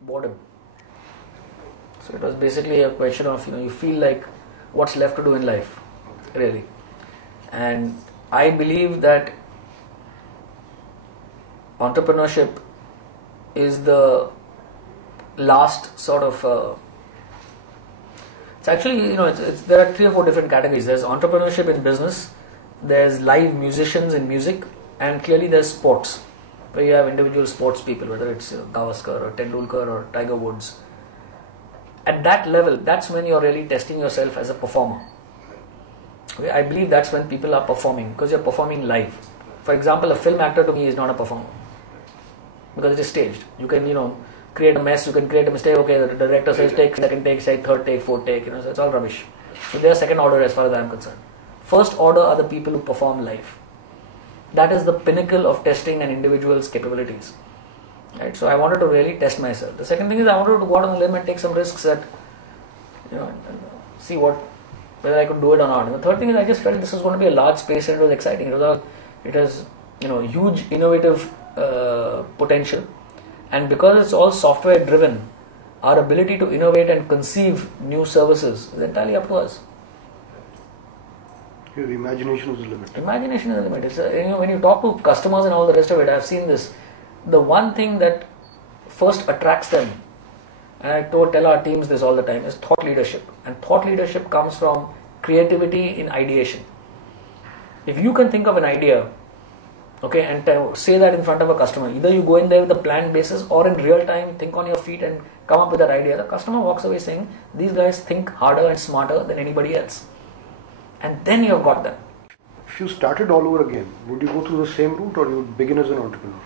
boredom. So it was basically a question of, you feel like what's left to do in life, really. And I believe that entrepreneurship is the last sort of it's actually, there are 3 or 4 different categories. There's entrepreneurship in business, there's live musicians in music, and clearly there's sports, where you have individual sports people, whether it's Gavaskar or Tendulkar or Tiger Woods. At that level, that's when you're really testing yourself as a performer. Okay? I believe that's when people are performing, because you're performing live. For example, a film actor to me is not a performer, because it is staged. You can, create a mess, you can create a mistake, okay, the director says take, second take, say third take, fourth take, so it's all rubbish. So they are second order as far as I am concerned. First order are the people who perform live. That is the pinnacle of testing an individual's capabilities. Right? So I wanted to really test myself. The second thing is I wanted to go out on the limb and take some risks that, and see whether I could do it or not. And the third thing is I just felt this was going to be a large space and it was exciting. It has huge innovative potential. And because it's all software driven, our ability to innovate and conceive new services is entirely up to us. Your imagination is the limit. Imagination is the limit. It's when you talk to customers and all the rest of it, I've seen this. The one thing that first attracts them, and I tell our teams this all the time, is thought leadership. And thought leadership comes from creativity in ideation. If you can think of an idea, okay, and say that in front of a customer, either you go in there with a planned basis or in real time think on your feet and come up with that idea, the customer walks away saying, these guys think harder and smarter than anybody else. And then you have got them. If you started all over again, would you go through the same route or you would begin as an entrepreneur?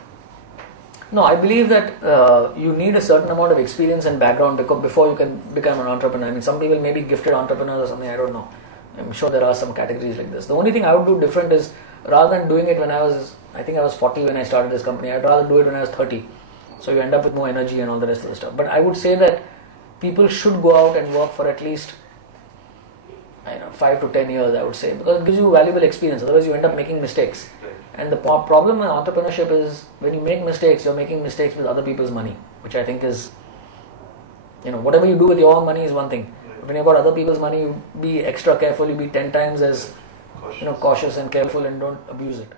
No, I believe that you need a certain amount of experience and background before you can become an entrepreneur. I mean, some people may be gifted entrepreneurs or something, I don't know. I'm sure there are some categories like this. The only thing I would do different is, rather than doing it when I think I was 40 when I started this company, I'd rather do it when I was 30. So you end up with more energy and all the rest of the stuff. But I would say that people should go out and work for at least 5 to 10 years, I would say, because it gives you valuable experience. Otherwise you end up making mistakes. And the problem with entrepreneurship is when you make mistakes, you're making mistakes with other people's money, which I think is, whatever you do with your own money is one thing. When you've got other people's money, you be extra careful, you be 10 times as cautious and careful and don't abuse it.